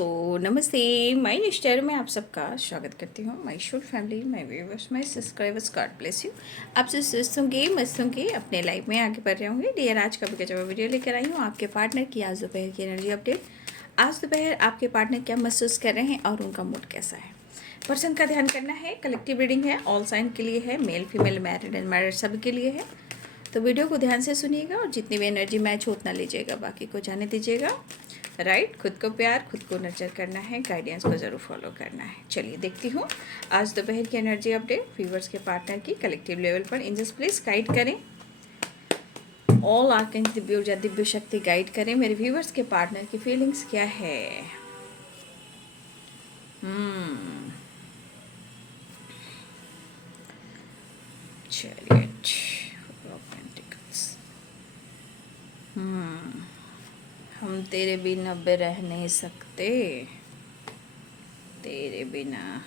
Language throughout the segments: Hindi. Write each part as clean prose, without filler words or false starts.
नमस्ते। माय नेक्स्ट में आप सबका स्वागत करती हूँ। माय शोर family, my viewers, my subscribers, God bless you. आप सब स्वस्थ होंगे, मस्त होंगे, अपने लाइफ में आगे बढ़ रहे होंगे। डियर, आज का भी जब वीडियो लेकर आई हूँ आपके पार्टनर की आज दोपहर की एनर्जी अपडेट। आज दोपहर आपके पार्टनर क्या महसूस कर रहे हैं और उनका मूड कैसा है, पर्सन का ध्यान करना है। कलेक्टिव रीडिंग है, ऑल साइन के लिए है, male female, married and married सभी के लिए है। तो वीडियो को ध्यान से सुनिएगा और जितनी भी एनर्जी मैच हो उतना लीजिएगा, बाकी को जाने दीजिएगा। राइट, खुद को प्यार, खुद को नर्चर करना है, गाइडेंस को ज़रूर फॉलो करना है। चलिए देखती हूँ आज दोपहर की एनर्जी अपडेट व्यूवर्स के पार्टनर की कलेक्टिव लेवल पर। एंजल्स प्लीज गाइड करें, ऑल आर्केंज दिव्य ऊर्जा, दिव्य शक्ति गाइड करें मेरे व्यूवर्स के पार्टनर की फीलिंग्स क्या है। चलिए, हम तेरे बिना अब रह नहीं सकते, तेरे बिना।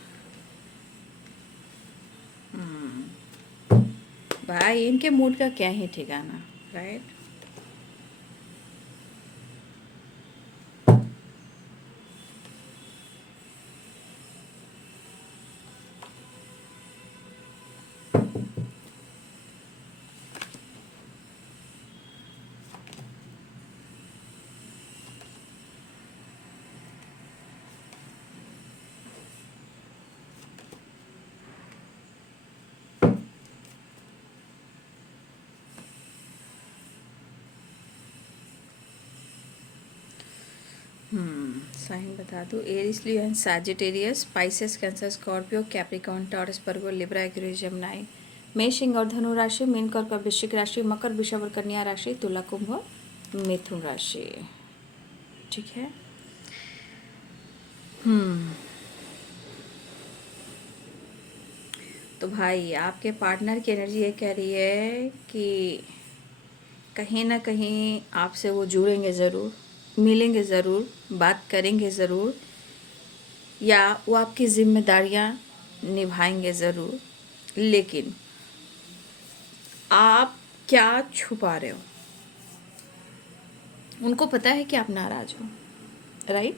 भाई इनके मूड का क्या ही ठिकाना। राइट, साइन बता दूँ। Aries, Leo and Sagittarius, Pisces, Cancer, Scorpio, Capricorn, Taurus, Virgo, Libra, Aquarius, Gemini, मेष, सिंह और धनु राशि, मीन, कर्क और वृश्चिक राशि, मकर, वृषभ और कन्या राशि, तुला, कुंभ और मिथुन राशि। ठीक है। तो भाई आपके पार्टनर की एनर्जी ये कह रही है कि कहीं ना कहीं आपसे वो जुड़ेंगे ज़रूर, मिलेंगे ज़रूर, बात करेंगे ज़रूर, या वो आपकी जिम्मेदारियां निभाएंगे ज़रूर। लेकिन आप क्या छुपा रहे हो? उनको पता है कि आप नाराज़ हो। राइट,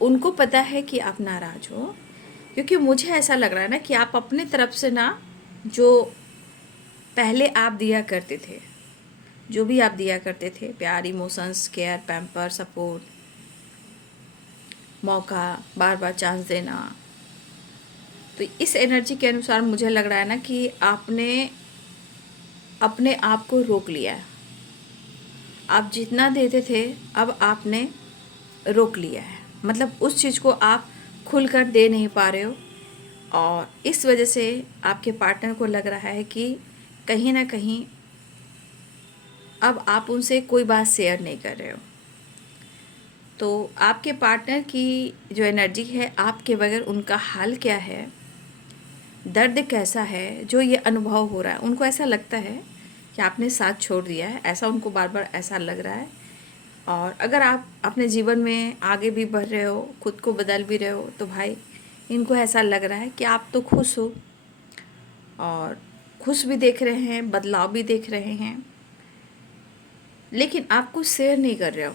उनको पता है कि आप नाराज़ हो, क्योंकि मुझे ऐसा लग रहा है ना कि आप अपने तरफ से ना, जो पहले आप दिया करते थे, जो भी आप दिया करते थे, प्यार, इमोशंस, केयर, पैम्पर, सपोर्ट, मौका, बार बार चांस देना, तो इस एनर्जी के अनुसार मुझे लग रहा है ना कि आपने अपने आप को रोक लिया है। आप जितना देते थे अब आपने रोक लिया है, मतलब उस चीज़ को आप खुलकर दे नहीं पा रहे हो, और इस वजह से आपके पार्टनर को लग रहा है कि कहीं ना कहीं अब आप उनसे कोई बात शेयर नहीं कर रहे हो। तो आपके पार्टनर की जो एनर्जी है, आपके बगैर उनका हाल क्या है, दर्द कैसा है, जो ये अनुभव हो रहा है, उनको ऐसा लगता है कि आपने साथ छोड़ दिया है, ऐसा उनको बार बार ऐसा लग रहा है। और अगर आप अपने जीवन में आगे भी बढ़ रहे हो, खुद को बदल भी रहे हो, तो भाई इनको ऐसा लग रहा है कि आप तो खुश हो, और खुश भी देख रहे हैं, बदलाव भी देख रहे हैं, लेकिन आप कुछ शेयर नहीं कर रहे हो,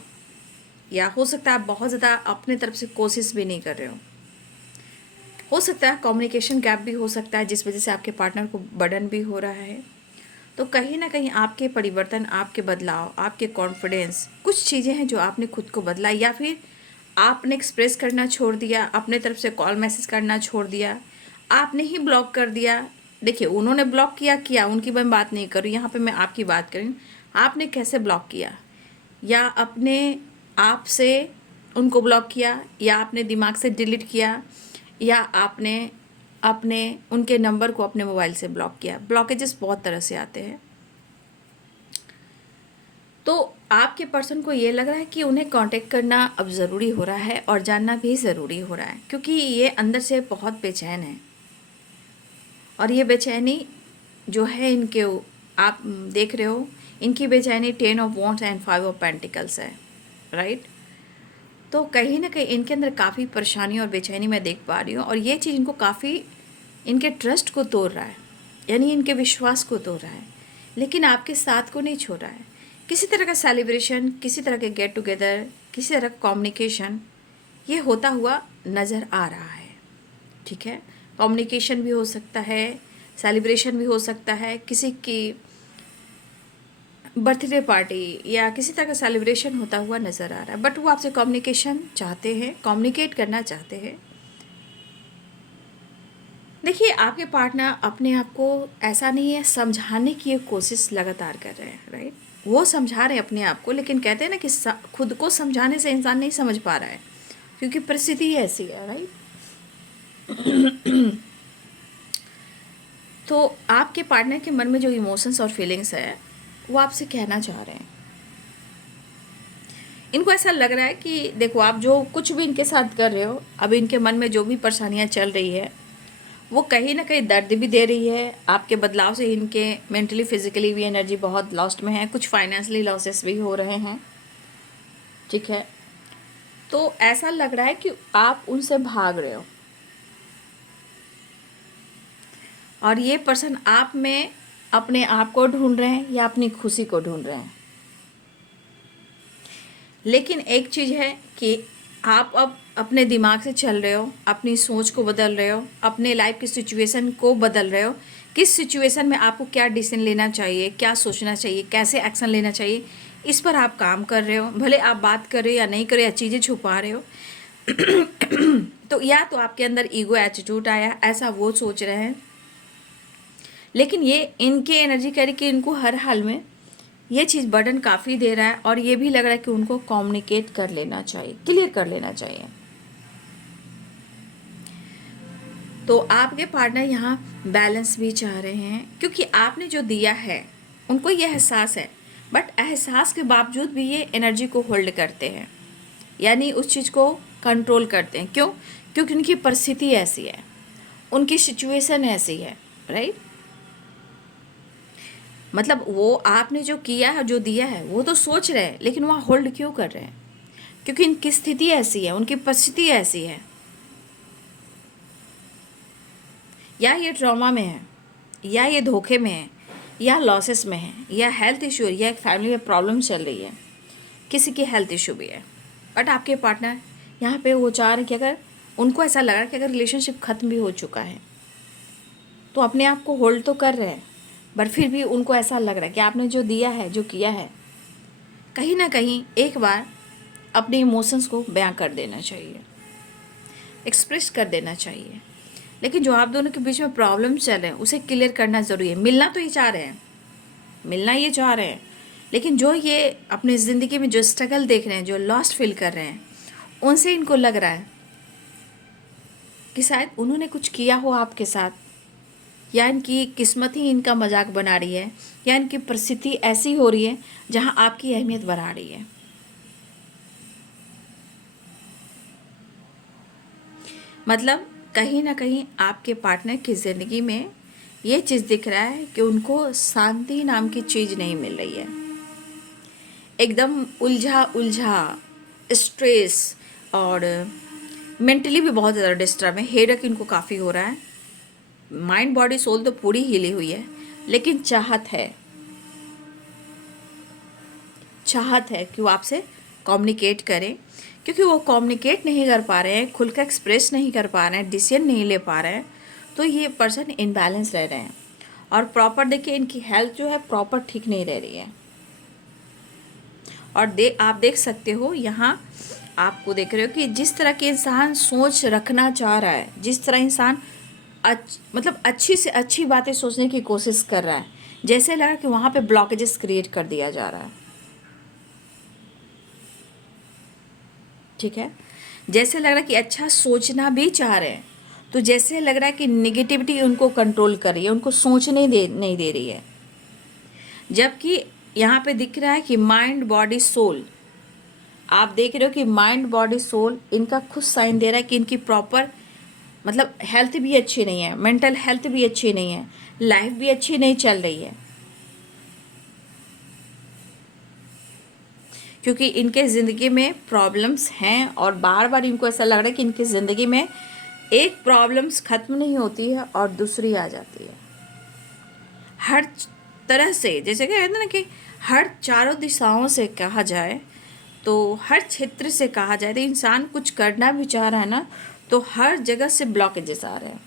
या हो सकता है आप बहुत ज़्यादा अपने तरफ से कोशिश भी नहीं कर रहे हो सकता है कम्युनिकेशन गैप भी हो सकता है, जिस वजह से आपके पार्टनर को बर्डन भी हो रहा है। तो कहीं ना कहीं आपके परिवर्तन, आपके बदलाव, आपके कॉन्फिडेंस, कुछ चीज़ें हैं जो आपने खुद को बदला, या फिर आपने एक्सप्रेस करना छोड़ दिया, अपने तरफ से कॉल मैसेज करना छोड़ दिया, आपने ही ब्लॉक कर दिया। देखिए, उन्होंने ब्लॉक किया, उनकी मैं बात नहीं करूँ, यहाँ पे मैं आपकी बात करूँ। आपने कैसे ब्लॉक किया, या अपने आप से उनको ब्लॉक किया, या आपने दिमाग से डिलीट किया, या आपने अपने उनके नंबर को अपने मोबाइल से ब्लॉक किया। ब्लॉकेजेस बहुत तरह से आते हैं। तो आपके पर्सन को ये लग रहा है कि उन्हें कांटेक्ट करना अब ज़रूरी हो रहा है, और जानना भी ज़रूरी हो रहा है, क्योंकि ये अंदर से बहुत बेचैन है। और ये बेचैनी जो है इनके, आप देख रहे हो, इनकी बेचैनी 10 of wands and 5 of pentacles है। राइट, तो कहीं ना कहीं इनके अंदर काफ़ी परेशानी और बेचैनी मैं देख पा रही हूँ, और ये चीज़ इनको काफ़ी इनके ट्रस्ट को तोड़ रहा है, यानी इनके विश्वास को तोड़ रहा है, लेकिन आपके साथ को नहीं छोड़ रहा है। किसी तरह का सेलिब्रेशन, किसी तरह के गेट टुगेदर, किसी तरह का कम्युनिकेशन ये होता हुआ नज़र आ रहा है। ठीक है, कम्युनिकेशन भी हो सकता है, सेलिब्रेशन भी हो सकता है, किसी की बर्थडे पार्टी या किसी तरह का सेलिब्रेशन होता हुआ नज़र आ रहा है, बट वो आपसे कम्युनिकेशन चाहते हैं, कम्युनिकेट करना चाहते हैं। देखिए, आपके पार्टनर अपने आप को ऐसा नहीं है, समझाने की कोशिश लगातार कर रहे हैं, राइट। वो समझा रहे हैं अपने आप को, लेकिन कहते हैं ना कि खुद को समझाने से इंसान नहीं समझ पा रहा है, क्योंकि परिस्थिति ही ऐसी है, राइट। तो आपके पार्टनर के मन में जो इमोशंस और फीलिंग्स है, वो आपसे कहना चाह रहे हैं। इनको ऐसा लग रहा है कि देखो, आप जो कुछ भी इनके साथ कर रहे हो, अब इनके मन में जो भी परेशानियां चल रही है, वो कहीं ना कहीं दर्द भी दे रही है। आपके बदलाव से इनके मेंटली फिजिकली भी एनर्जी बहुत लॉस्ट में है, कुछ फाइनेंशियली लॉसेस भी हो रहे हैं। ठीक है, तो ऐसा लग रहा है कि आप उनसे भाग रहे हो, और ये पर्सन आप में अपने आप को ढूंढ रहे हैं या अपनी खुशी को ढूंढ रहे हैं। लेकिन एक चीज़ है कि आप अब अपने दिमाग से चल रहे हो, अपनी सोच को बदल रहे हो, अपने लाइफ की सिचुएशन को बदल रहे हो। किस सिचुएशन में आपको क्या डिसीजन लेना चाहिए, क्या सोचना चाहिए, कैसे एक्शन लेना चाहिए, इस पर आप काम कर रहे हो। भले आप बात कर रहे हो या नहीं कर रहे, या चीज़ें छुपा रहे हो। तो या तो आपके अंदर ईगो एटीट्यूड आया, ऐसा वो सोच रहे हैं। लेकिन ये इनके एनर्जी कह रही कि इनको हर हाल में ये चीज़ बर्डन काफ़ी दे रहा है, और ये भी लग रहा है कि उनको कम्युनिकेट कर लेना चाहिए, क्लियर कर लेना चाहिए। तो आपके पार्टनर यहाँ बैलेंस भी चाह रहे हैं, क्योंकि आपने जो दिया है उनको ये एहसास है, बट एहसास के बावजूद भी ये एनर्जी को होल्ड करते हैं, यानी उस चीज़ को कंट्रोल करते हैं। क्यों? क्योंकि उनकी परिस्थिति ऐसी है, उनकी सिचुएशन ऐसी है, राइट। मतलब वो आपने जो किया है, जो दिया है, वो तो सोच रहे हैं, लेकिन वहाँ होल्ड क्यों कर रहे हैं? क्योंकि इनकी स्थिति ऐसी है, उनकी परिस्थिति ऐसी है, या ये ट्रॉमा में है, या ये धोखे में है, या लॉसेस में है, या हेल्थ इशू है, या एक फैमिली में प्रॉब्लम चल रही है, किसी की हेल्थ इशू भी है। बट आपके पार्टनर यहाँ पे वो चाह रहे हैं कि अगर उनको ऐसा लग रहा है कि अगर रिलेशनशिप ख़त्म भी हो चुका है, तो अपने आप को होल्ड तो कर रहे हैं, बट फिर भी उनको ऐसा लग रहा है कि आपने जो दिया है, जो किया है, कहीं ना कहीं एक बार अपने इमोशंस को बयां कर देना चाहिए, एक्सप्रेस कर देना चाहिए। लेकिन जो आप दोनों के बीच में प्रॉब्लम चल रहे हैं, उसे क्लियर करना ज़रूरी है। मिलना तो ये चाह रहे हैं, मिलना ये चाह रहे हैं, लेकिन जो ये अपनी ज़िंदगी में जो स्ट्रगल देख रहे हैं, जो लॉस्ट फील कर रहे हैं, उनसे इनको लग रहा है कि शायद उन्होंने कुछ किया हो आपके साथ, या इनकी किस्मत ही इनका मजाक बना रही है, या इनकी परिस्थिति ऐसी हो रही है जहां आपकी अहमियत बढ़ा रही है। मतलब कहीं ना कहीं आपके पार्टनर की ज़िंदगी में ये चीज़ दिख रहा है कि उनको शांति नाम की चीज़ नहीं मिल रही है। एकदम उलझा उलझा, स्ट्रेस, और मेंटली भी बहुत ज़्यादा डिस्टर्ब है। हेडेक इनको काफ़ी हो रहा है। माइंड बॉडी सोल तो पूरी हिली हुई है, लेकिन चाहत है कि वो आपसे कम्युनिकेट करें, क्योंकि वो कम्युनिकेट नहीं कर पा रहे हैं, खुल कर एक्सप्रेस नहीं कर पा रहे हैं, डिसीजन नहीं ले पा रहे हैं, तो ये पर्सन इनबैलेंस रह रहे हैं। और प्रॉपर देखिए, इनकी हेल्थ जो है प्रॉपर ठीक नहीं रह रही है। और आप देख सकते हो यहाँ, आपको देख रहे हो कि जिस तरह के इंसान सोच रखना चाह रहा है, जिस तरह इंसान मतलब अच्छी से अच्छी बातें सोचने की कोशिश कर रहा है, जैसे लगा कि वहाँ पे ब्लॉकेजेस क्रिएट कर दिया जा रहा है। ठीक है, जैसे लग रहा है कि अच्छा सोचना भी चाह रहे हैं, तो जैसे लग रहा है कि निगेटिविटी उनको कंट्रोल कर रही है, उनको सोचने नहीं दे रही है। जबकि यहाँ पे दिख रहा है कि माइंड बॉडी सोल, आप देख रहे हो कि माइंड बॉडी सोल इनका खुद साइन दे रहा है कि इनकी प्रॉपर मतलब हेल्थ भी अच्छी नहीं है, मेंटल हेल्थ भी अच्छी नहीं है, लाइफ भी अच्छी नहीं चल रही है। क्योंकि इनके ज़िंदगी में प्रॉब्लम्स हैं, और बार बार इनको ऐसा लग रहा है कि इनकी ज़िंदगी में एक प्रॉब्लम्स ख़त्म नहीं होती है और दूसरी आ जाती है। हर तरह से, जैसे कहते हैं ना कि हर चारों दिशाओं से कहा जाए तो हर क्षेत्र से कहा जाए तो इंसान कुछ करना भी चाह रहा है ना, तो हर जगह से ब्लॉकेजेस आ रहे हैं।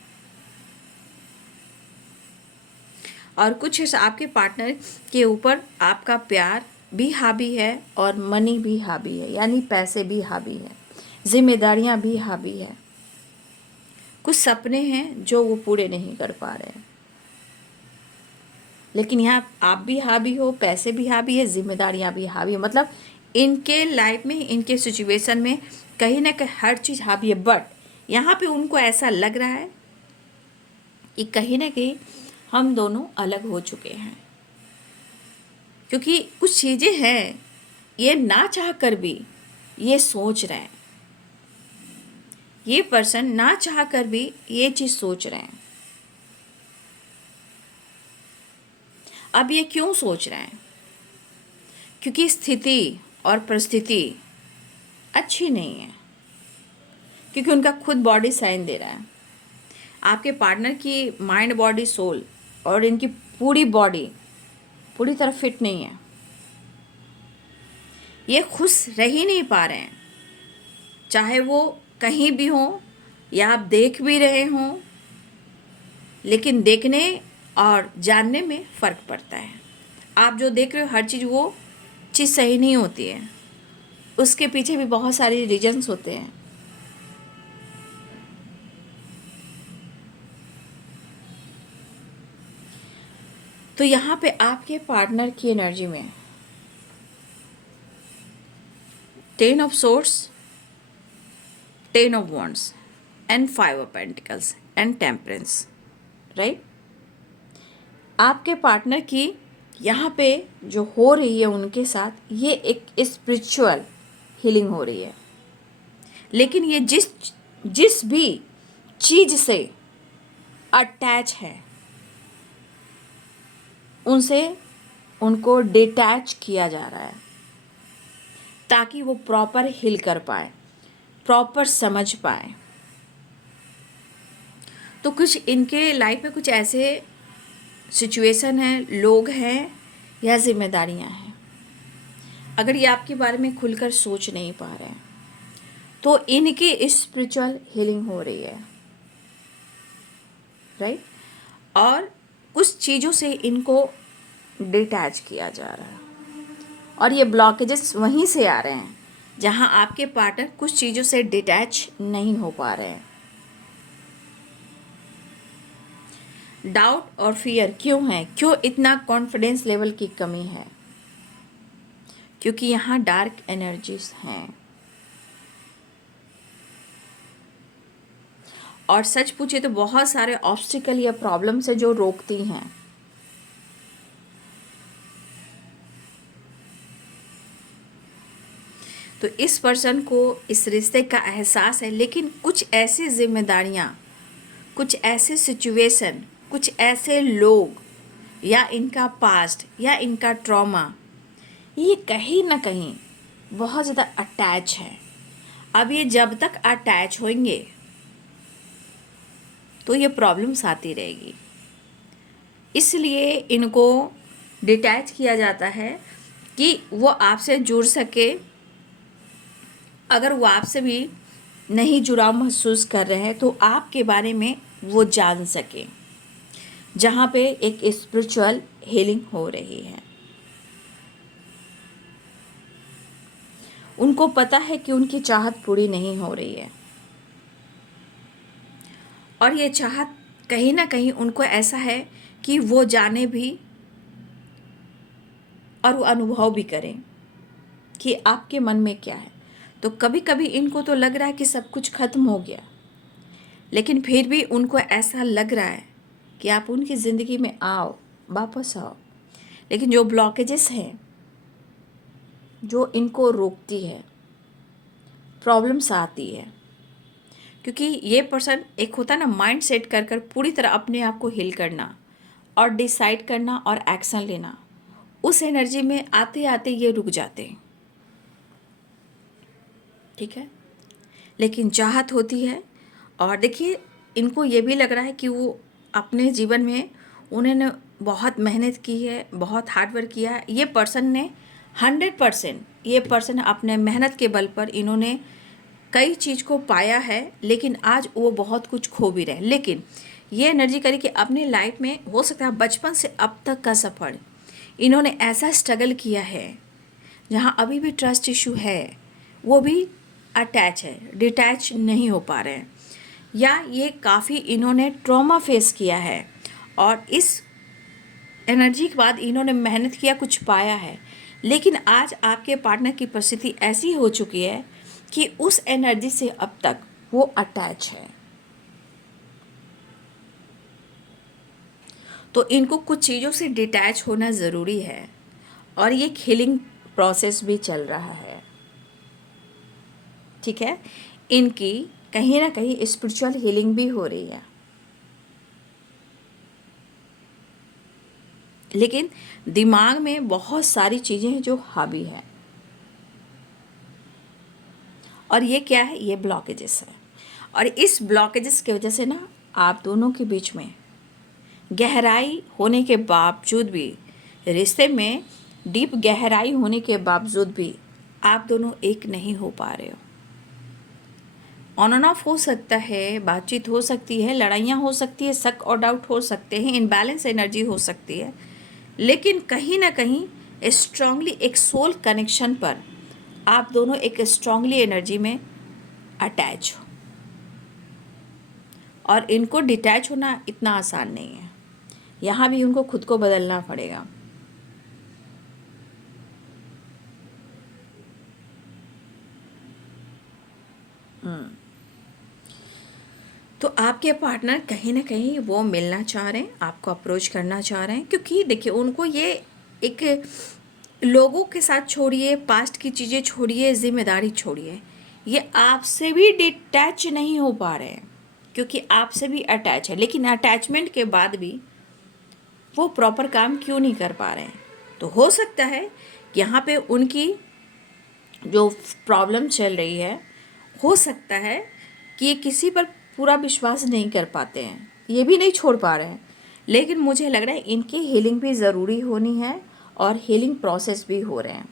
और कुछ इस आपके पार्टनर के ऊपर आपका प्यार भी हावी है और मनी भी हावी है, यानी पैसे भी हावी है, जिम्मेदारियां भी हावी है। कुछ सपने हैं जो वो पूरे नहीं कर पा रहे हैं, लेकिन यहाँ आप भी हावी हो, पैसे भी हावी है, जिम्मेदारियां भी हावी है। मतलब इनके लाइफ में, इनके सिचुएशन में कहीं ना कहीं हर चीज़ हावी है। बट यहाँ पे उनको ऐसा लग रहा है कि कहीं ना कहीं हम दोनों अलग हो चुके हैं, क्योंकि कुछ चीज़ें हैं ये ना चाह कर भी ये सोच रहे हैं। ये पर्सन ना चाह कर भी ये चीज़ सोच रहे हैं। अब ये क्यों सोच रहे हैं? क्योंकि स्थिति और परिस्थिति अच्छी नहीं है, क्योंकि उनका खुद बॉडी साइन दे रहा है। आपके पार्टनर की माइंड, बॉडी, सोल और इनकी पूरी बॉडी पूरी तरह फिट नहीं है। ये खुश रह ही नहीं पा रहे हैं, चाहे वो कहीं भी हों या आप देख भी रहे हों, लेकिन देखने और जानने में फ़र्क पड़ता है। आप जो देख रहे हो हर चीज़, वो चीज़ सही नहीं होती है, उसके पीछे भी बहुत सारे रीजंस होते हैं। तो यहाँ पे आपके पार्टनर की एनर्जी में 10 of source, 10 of wands and 5 of pentacles and temperance, right. आपके पार्टनर की यहाँ पे जो हो रही है उनके साथ, ये एक स्पिरिचुअल हीलिंग हो रही है। लेकिन ये जिस भी चीज़ से अटैच है, उनसे उनको डिटैच किया जा रहा है, ताकि वो प्रॉपर हील कर पाए, प्रॉपर समझ पाए। तो कुछ इनके लाइफ में कुछ ऐसे सिचुएशन हैं, लोग हैं या जिम्मेदारियां हैं। अगर ये आपके बारे में खुलकर सोच नहीं पा रहे हैं, तो इनकी स्पिरिचुअल हीलिंग हो रही है, राइट। और कुछ चीज़ों से इनको डिटैच किया जा रहा है, और ये ब्लॉकेजेस वहीं से आ रहे हैं जहां आपके पार्टनर कुछ चीज़ों से डिटैच नहीं हो पा रहे हैं। डाउट और फियर क्यों है? क्यों इतना कॉन्फिडेंस लेवल की कमी है? क्योंकि यहाँ डार्क एनर्जीज हैं। और सच पूछे तो बहुत सारे ऑब्स्टिकल या प्रॉब्लम्स है जो रोकती हैं। तो इस पर्सन को इस रिश्ते का एहसास है, लेकिन कुछ ऐसी जिम्मेदारियां, कुछ ऐसे सिचुएशन, कुछ ऐसे लोग या इनका पास्ट या इनका ट्रॉमा, ये कहीं ना कहीं बहुत ज़्यादा अटैच है। अब ये जब तक अटैच होंगे तो ये प्रॉब्लम्स आती रहेगी, इसलिए इनको डिटैच किया जाता है कि वो आपसे जुड़ सके। अगर वो आपसे भी नहीं जुड़ाव महसूस कर रहे हैं तो आपके बारे में वो जान सके, जहाँ पे एक स्पिरिचुअल हीलिंग हो रही है। उनको पता है कि उनकी चाहत पूरी नहीं हो रही है, और ये चाहत कहीं ना कहीं उनको ऐसा है कि वो जाने भी और वो अनुभव भी करें कि आपके मन में क्या है। तो कभी कभी इनको तो लग रहा है कि सब कुछ खत्म हो गया, लेकिन फिर भी उनको ऐसा लग रहा है कि आप उनकी ज़िंदगी में आओ, वापस आओ। लेकिन जो ब्लॉकेजेस हैं, जो इनको रोकती है, प्रॉब्लम्स आती है, क्योंकि ये पर्सन एक होता है ना, माइंड सेट कर कर पूरी तरह अपने आप को हील करना और डिसाइड करना और एक्शन लेना, उस एनर्जी में आते आते ये रुक जाते हैं, ठीक है। लेकिन चाहत होती है। और देखिए, इनको ये भी लग रहा है कि वो अपने जीवन में उन्होंने बहुत मेहनत की है, बहुत हार्ड वर्क किया है। ये पर्सन ने 100% ये पर्सन अपने मेहनत के बल पर इन्होंने कई चीज़ को पाया है, लेकिन आज वो बहुत कुछ खो भी रहे। लेकिन ये एनर्जी करी कि अपने लाइफ में हो सकता है बचपन से अब तक का सफ़र इन्होंने ऐसा स्ट्रगल किया है जहाँ अभी भी ट्रस्ट इशू है, वो भी अटैच है, डिटैच नहीं हो पा रहे हैं, या ये काफ़ी इन्होंने ट्रॉमा फेस किया है और इस एनर्जी के बाद इन्होंने मेहनत किया, कुछ पाया है। लेकिन आज आपके पार्टनर की परिस्थिति ऐसी हो चुकी है कि उस एनर्जी से अब तक वो अटैच है। तो इनको कुछ चीज़ों से डिटैच होना ज़रूरी है और ये हीलिंग प्रोसेस भी चल रहा है, ठीक है। इनकी कहीं ना कहीं स्पिरिचुअल हीलिंग भी हो रही है, लेकिन दिमाग में बहुत सारी चीज़ें हैं जो हावी है। और ये क्या है? ये ब्लॉकेजेस है। और इस ब्लॉकेजेस की वजह से ना आप दोनों के बीच में गहराई होने के बावजूद भी, रिश्ते में डीप गहराई होने के बावजूद भी आप दोनों एक नहीं हो पा रहे हो। ऑन एंड ऑफ हो सकता है, बातचीत हो सकती है, लड़ाइयाँ हो सकती है, शक और डाउट हो सकते हैं, इनबैलेंस एनर्जी हो सकती है, लेकिन कहीं ना कहीं स्ट्रांगली एक सोल कनेक्शन पर आप दोनों एक स्ट्रांगली एनर्जी में अटैच हो। और इनको डिटैच होना इतना आसान नहीं है, यहाँ भी उनको खुद को बदलना पड़ेगा। तो आपके पार्टनर कहीं ना कहीं वो मिलना चाह रहे हैं, आपको अप्रोच करना चाह रहे हैं, क्योंकि देखिए उनको ये एक लोगों के साथ छोड़िए, पास्ट की चीज़ें छोड़िए, जिम्मेदारी छोड़िए, ये आपसे भी डिटैच नहीं हो पा रहे हैं, क्योंकि आपसे भी अटैच है। लेकिन अटैचमेंट के बाद भी वो प्रॉपर काम क्यों नहीं कर पा रहे हैं? तो हो सकता है कि यहाँ पे उनकी जो प्रॉब्लम चल रही है, हो सकता है कि ये किसी पर पूरा विश्वास नहीं कर पाते हैं, ये भी नहीं छोड़ पा रहे हैं। लेकिन मुझे लग रहा है इनकी हीलिंग भी ज़रूरी होनी है और हीलिंग प्रोसेस भी हो रहे हैं,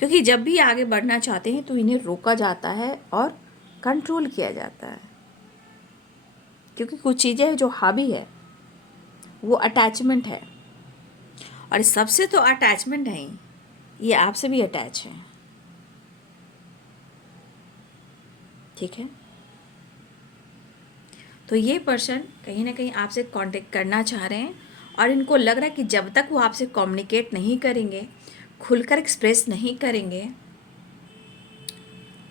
क्योंकि जब भी आगे बढ़ना चाहते हैं तो इन्हें रोका जाता है और कंट्रोल किया जाता है, क्योंकि कुछ चीज़ें जो हावी है वो अटैचमेंट है। और सबसे तो अटैचमेंट नहीं, ये आपसे भी अटैच है, ठीक है। तो ये पर्सन कहीं ना कहीं आपसे कांटेक्ट करना चाह रहे हैं और इनको लग रहा है कि जब तक वो आपसे कम्युनिकेट नहीं करेंगे, खुलकर एक्सप्रेस नहीं करेंगे,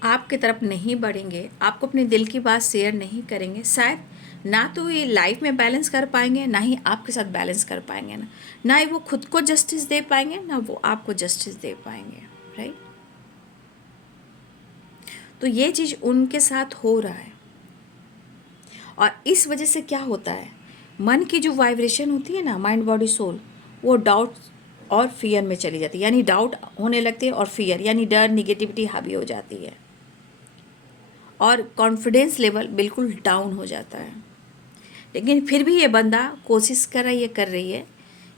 आपकी तरफ नहीं बढ़ेंगे, आपको अपने दिल की बात शेयर नहीं करेंगे, शायद ना तो ये लाइफ में बैलेंस कर पाएंगे, ना ही आपके साथ बैलेंस कर पाएंगे, ना ही वो खुद को जस्टिस दे पाएंगे, ना वो आपको जस्टिस दे पाएंगे, राइट। तो ये चीज़ उनके साथ हो रहा है। और इस वजह से क्या होता है, मन की जो वाइब्रेशन होती है ना, माइंड बॉडी सोल, वो डाउट और फियर में चली जाती है, यानी डाउट होने लगती है और फियर यानी डर, निगेटिविटी हावी हो जाती है और कॉन्फिडेंस लेवल बिल्कुल डाउन हो जाता है। लेकिन फिर भी ये बंदा कोशिश कर रही है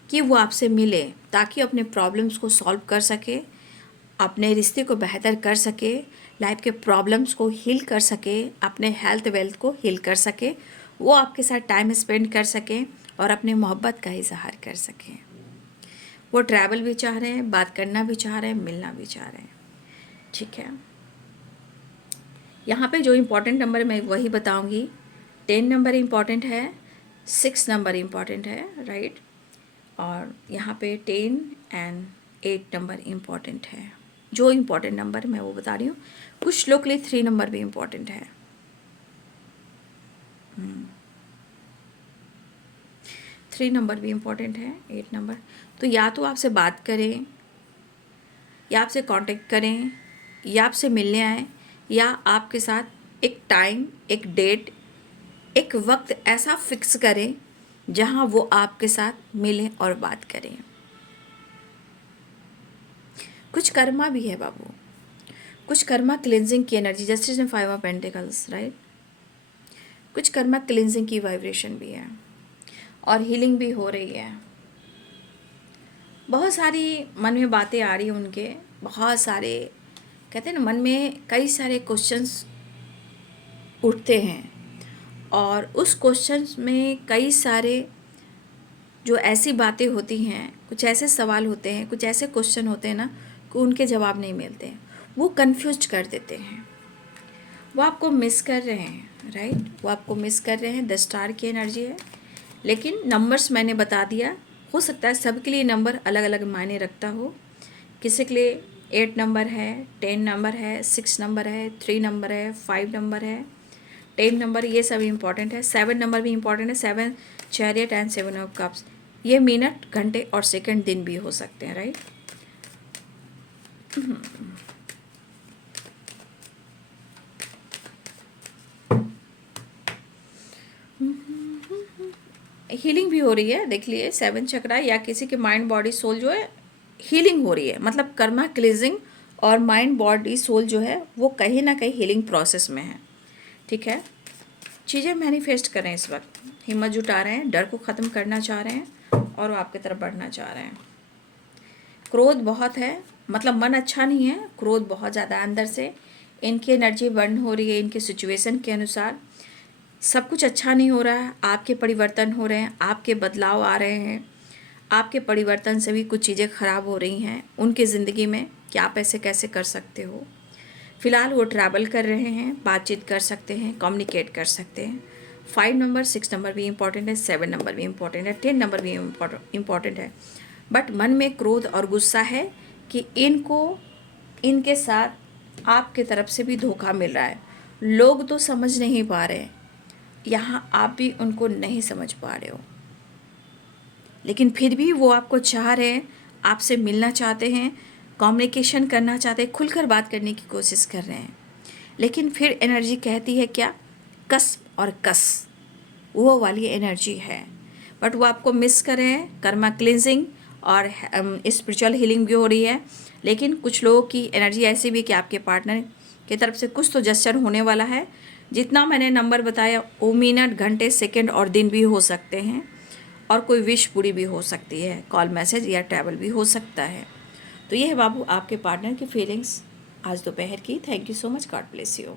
कि वो आपसे मिले ताकि अपने प्रॉब्लम्स को सॉल्व कर सके, अपने रिश्ते को बेहतर कर सके, लाइफ के प्रॉब्लम्स को हील कर सके, अपने हेल्थ वेल्थ को हील कर सके, वो आपके साथ टाइम स्पेंड कर सके और अपने मोहब्बत का इजहार कर सके। वो ट्रैवल भी चाह रहे हैं, बात करना भी चाह रहे हैं, मिलना भी चाह रहे हैं, ठीक है। यहाँ पे जो इम्पोर्टेंट नंबर मैं वही बताऊँगी। 10 नंबर इम्पॉर्टेंट है, 6 नंबर इम्पॉर्टेंट है, राइट। और यहाँ पे 10 एंड 8 नंबर इम्पॉर्टेंट है। जो इम्पॉर्टेंट नंबर मैं वो बता रही हूँ। कुछ लोग के लिए 3 नंबर भी इम्पॉर्टेंट है। 3 नंबर भी इम्पॉर्टेंट है, 8 नंबर। तो या तो आपसे बात करें, या आपसे कांटेक्ट करें, या आपसे मिलने आए, या आपके साथ एक टाइम, एक डेट, एक वक्त ऐसा फिक्स करें जहाँ वो आपके साथ मिलें और बात करें। कुछ कर्मा भी है बाबू, कुछ कर्मा क्लिनजिंग की energy, justice and 5 of pentacles, right. कुछ कर्मा क्लिनजिंग की वाइब्रेशन भी है और हीलिंग भी हो रही है। बहुत सारी मन में बातें आ रही हैं उनके, बहुत सारे, कहते हैं ना, मन में कई सारे क्वेश्चंस उठते हैं, और उस क्वेश्चंस में कई सारे जो ऐसी बातें होती हैं, कुछ ऐसे सवाल होते हैं, कुछ ऐसे क्वेश्चन होते हैं ना कि उनके जवाब नहीं मिलते हैं, वो कंफ्यूज कर देते हैं, वो आपको मिस कर रहे हैं, राइट, वो आपको मिस कर रहे हैं। 10 स्टार की एनर्जी है, लेकिन नंबर्स मैंने बता दिया, हो सकता है सबके लिए नंबर अलग अलग मायने रखता हो। किसी के लिए 8 नंबर है, 10 नंबर है, 6 नंबर है, 3 नंबर है, 5 नंबर है, 10 नंबर, ये सब इम्पॉर्टेंट है। 7 नंबर भी इम्पॉर्टेंट है, 7 चैरियट एंड 7 ऑफ कप्स। ये मिनट, घंटे और सेकंड, दिन भी हो सकते हैं, राइट। हीलिंग भी हो रही है, देख लिए 7 चक्रा, या किसी के माइंड बॉडी सोल जो है हीलिंग हो रही है, मतलब कर्मा क्लीजिंग, और माइंड बॉडी सोल जो है वो कहीं ना कहीं हीलिंग प्रोसेस में है, ठीक है। चीज़ें मैनिफेस्ट करें इस वक्त, हिम्मत जुटा रहे हैं, डर को ख़त्म करना चाह रहे हैं और वो आपकी तरफ बढ़ना चाह रहे हैं। क्रोध बहुत है, मतलब मन अच्छा नहीं है, क्रोध बहुत ज़्यादा अंदर से, इनकी एनर्जी बर्न हो रही है, इनके सिचुएशन के अनुसार सब कुछ अच्छा नहीं हो रहा है। आपके परिवर्तन हो रहे हैं, आपके बदलाव आ रहे हैं, आपके परिवर्तन से भी कुछ चीज़ें ख़राब हो रही हैं उनकी ज़िंदगी में कि आप ऐसे कैसे कर सकते हो। फ़िलहाल वो ट्रैवल कर रहे हैं, बातचीत कर सकते हैं, कम्युनिकेट कर सकते हैं। 5 नंबर, 6 नंबर भी इम्पॉर्टेंट है, 7 नंबर भी इम्पॉर्टेंट है, 10 नंबर भी इम्पॉर्टेंट है। बट मन में क्रोध और गुस्सा है कि इनके साथ आपके तरफ से भी धोखा मिल रहा है। लोग तो समझ नहीं पा रहे हैं, यहाँ आप भी उनको नहीं समझ पा रहे हो, लेकिन फिर भी वो आपको चाह रहे हैं, आपसे मिलना चाहते हैं, कम्युनिकेशन करना चाहते हैं, खुलकर बात करने की कोशिश कर रहे हैं। लेकिन फिर एनर्जी कहती है क्या, कस और कस, वो वाली एनर्जी है। बट वो आपको मिस कर रहे हैं। कर्मा क्लिनजिंग और स्पिरिचुअल हीलिंग भी हो रही है, लेकिन कुछ लोगों की एनर्जी ऐसी भी कि आपके पार्टनर की तरफ से कुछ तो जेस्चर होने वाला है। जितना मैंने नंबर बताया वो मिनट, घंटे, सेकंड और दिन भी हो सकते हैं, और कोई विश पूरी भी हो सकती है, कॉल, मैसेज या ट्रैवल भी हो सकता है। तो ये है बाबू आपके पार्टनर की फीलिंग्स आज दोपहर की। Thank you so much, God bless you.